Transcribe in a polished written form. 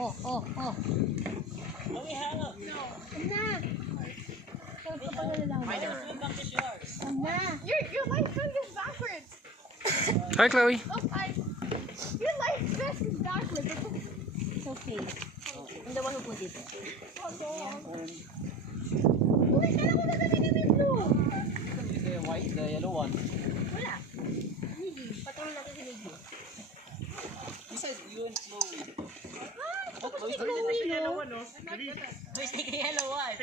Oh. Chloe, hang up. Anak! Sarap ka pala lang. Swim back to shore. Anak! Your life vest is backwards. Hi, Chloe. Oh, your life vest is backwards. It's okay. I'm the one who put it. Uy, kailan ko gagamitin yung blue? The white, the yellow one. Wala. Nigi. Patulong natin si Nigi. Besides, you and Chloe. Tapos si Chloe, Chloe, no? Where's the yellow one?